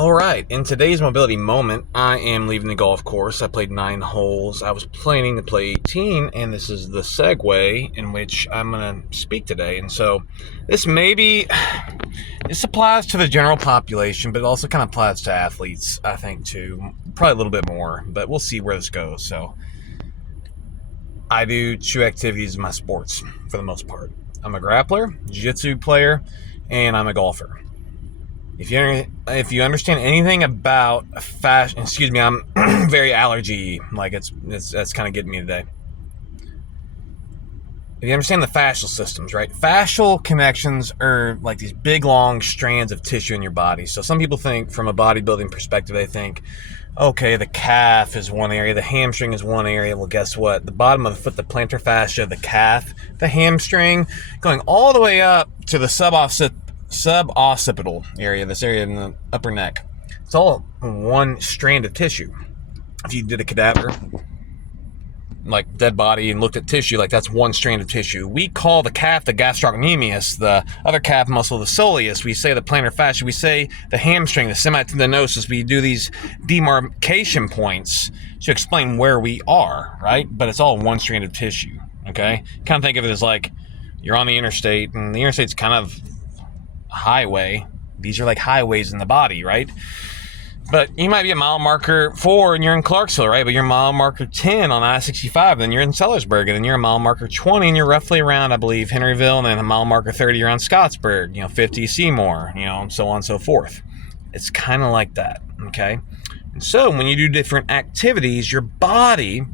All right, in today's mobility moment, I am leaving the golf course. I played 9 holes. I was planning to play 18, and this is the segue in which I'm going to speak today. And so this applies to the general population, but it also kind of applies to athletes, I think, too. Probably a little bit more, but we'll see where this goes. So I do 2 activities in my sports for the most part. I'm a grappler, jiu-jitsu player, and I'm a golfer. If you understand anything about fashion, excuse me, I'm very allergy. Like that's kind of getting me today. If you understand the fascial systems, right? Fascial connections are like these big, long strands of tissue in your body. So some people think, from a bodybuilding perspective, they think, okay, the calf is one area, the hamstring is one area. Well, guess what? The bottom of the foot, the plantar fascia, the calf, the hamstring, going all the way up to the suboccipital area, this area in the upper neck. It's all one strand of tissue. If you did a cadaver, like dead body, and looked at tissue, like that's one strand of tissue. We call the calf the gastrocnemius, the other calf muscle the soleus. We say the plantar fascia, we say the hamstring, the semitendinosus. We do these demarcation points to explain where we are, right? But it's all one strand of tissue, okay? Kind of think of it as like you're on the interstate, and the interstate's kind of highway. These are like highways in the body, right? But you might be a mile marker 4 and you're in Clarksville, right? But you're a mile marker 10 on I-65, then you're in Sellersburg, and then you're a mile marker 20 and you're roughly around, I believe, Henryville, and then a mile marker 30 around Scottsburg, 50 Seymour, so on and so forth. It's kind of like that, okay? And so when you do different activities, your body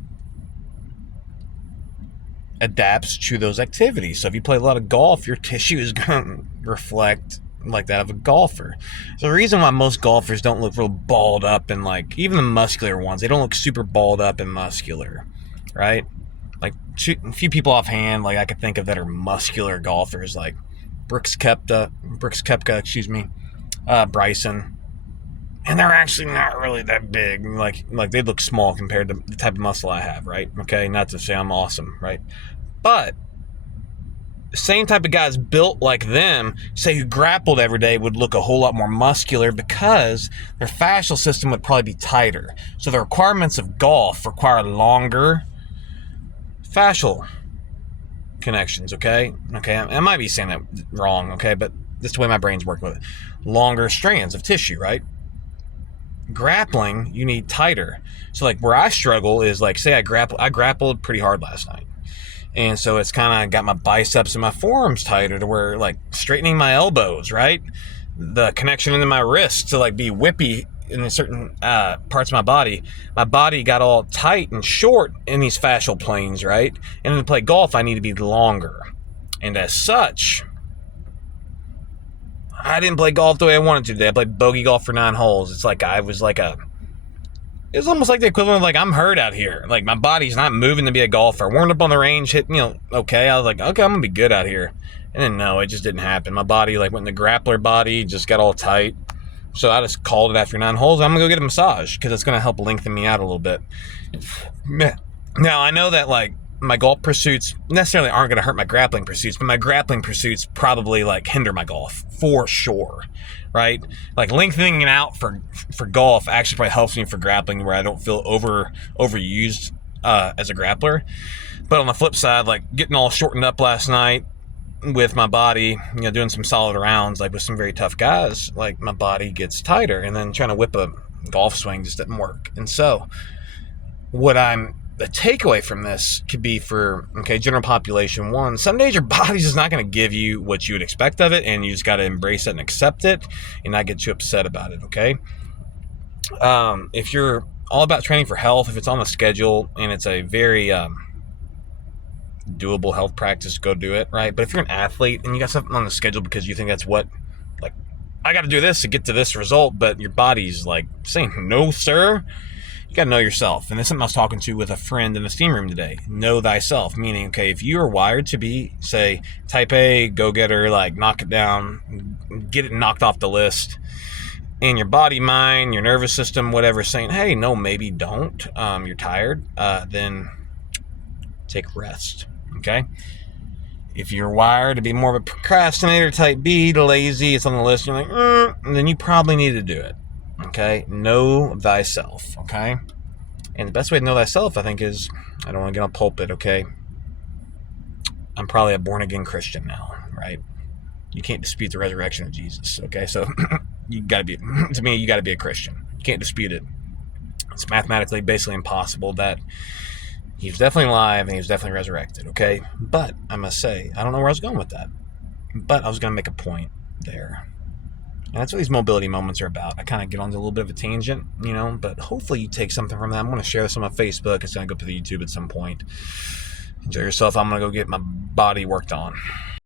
adapts to those activities. So if you play a lot of golf, your tissue is going to reflect like that of a golfer. So the reason why most golfers don't look real balled up, and like even the muscular ones, they don't look super balled up and muscular, right? Like a few people offhand, like I could think of that are muscular golfers, like Brooks Koepka, Bryson, and they're actually not really that big. Like they look small compared to the type of muscle I have, right? Okay, not to say I'm awesome, right? But the same type of guys built like them, say who grappled every day, would look a whole lot more muscular because their fascial system would probably be tighter. So the requirements of golf require longer fascial connections, okay? Okay, I might be saying that wrong, okay? But that's the way my brain's working with it. Longer strands of tissue, right? Grappling, you need tighter. So like where I struggle is like, say I grappled pretty hard last night. And so it's kind of got my biceps and my forearms tighter to where like straightening my elbows, right? The connection into my wrist to like be whippy in certain parts of my body got all tight and short in these fascial planes, right? And then to play golf, I need to be longer. And as such, I didn't play golf the way I wanted to today. I played bogey golf for 9 holes. It's like it's almost like the equivalent of like I'm hurt out here. Like my body's not moving to be a golfer. Warmed up on the range, hit, okay. I was like, okay, I'm gonna be good out here. And then no, it just didn't happen. My body like went in the grappler body, just got all tight. So I just called it after 9 holes. I'm gonna go get a massage because it's gonna help lengthen me out a little bit. Now I know that like my golf pursuits necessarily aren't gonna hurt my grappling pursuits, but my grappling pursuits probably like hinder my golf for sure. Right? Like lengthening it out for golf actually probably helps me for grappling, where I don't feel overused as a grappler. But on the flip side, like getting all shortened up last night with my body, doing some solid rounds, like with some very tough guys, like my body gets tighter, and then trying to whip a golf swing just didn't work. And so the takeaway from this could be for, general population. One, some days your body's just not going to give you what you would expect of it, and you just got to embrace it and accept it and not get too upset about it, okay? If you're all about training for health, if it's on the schedule and it's a very doable health practice, go do it, right? But if you're an athlete and you got something on the schedule because you think that's what, like, I got to do this to get to this result, but your body's like saying, no, sir, you got to know yourself. And this is something I was talking to with a friend in the steam room today. Know thyself, meaning, okay, if you are wired to be, say, type A, go-getter, like knock it down, get it knocked off the list, and your body, mind, your nervous system, whatever, is saying, hey, no, maybe don't, you're tired, then take rest, okay? If you're wired to be more of a procrastinator, type B, lazy, it's on the list, you're like, then you probably need to do it. Okay? Know thyself. Okay? And the best way to know thyself, I think, is, I don't want to get on pulpit, okay? I'm probably a born-again Christian now, right? You can't dispute the resurrection of Jesus, okay? So you got to be, to me, you got to be a Christian. You can't dispute it. It's mathematically basically impossible that he was definitely alive and he was definitely resurrected, okay? But I must say, I don't know where I was going with that. But I was going to make a point there. And that's what these mobility moments are about. I kind of get onto a little bit of a tangent, but hopefully you take something from that. I'm going to share this on my Facebook. It's going to go up to the YouTube at some point. Enjoy yourself. I'm going to go get my body worked on.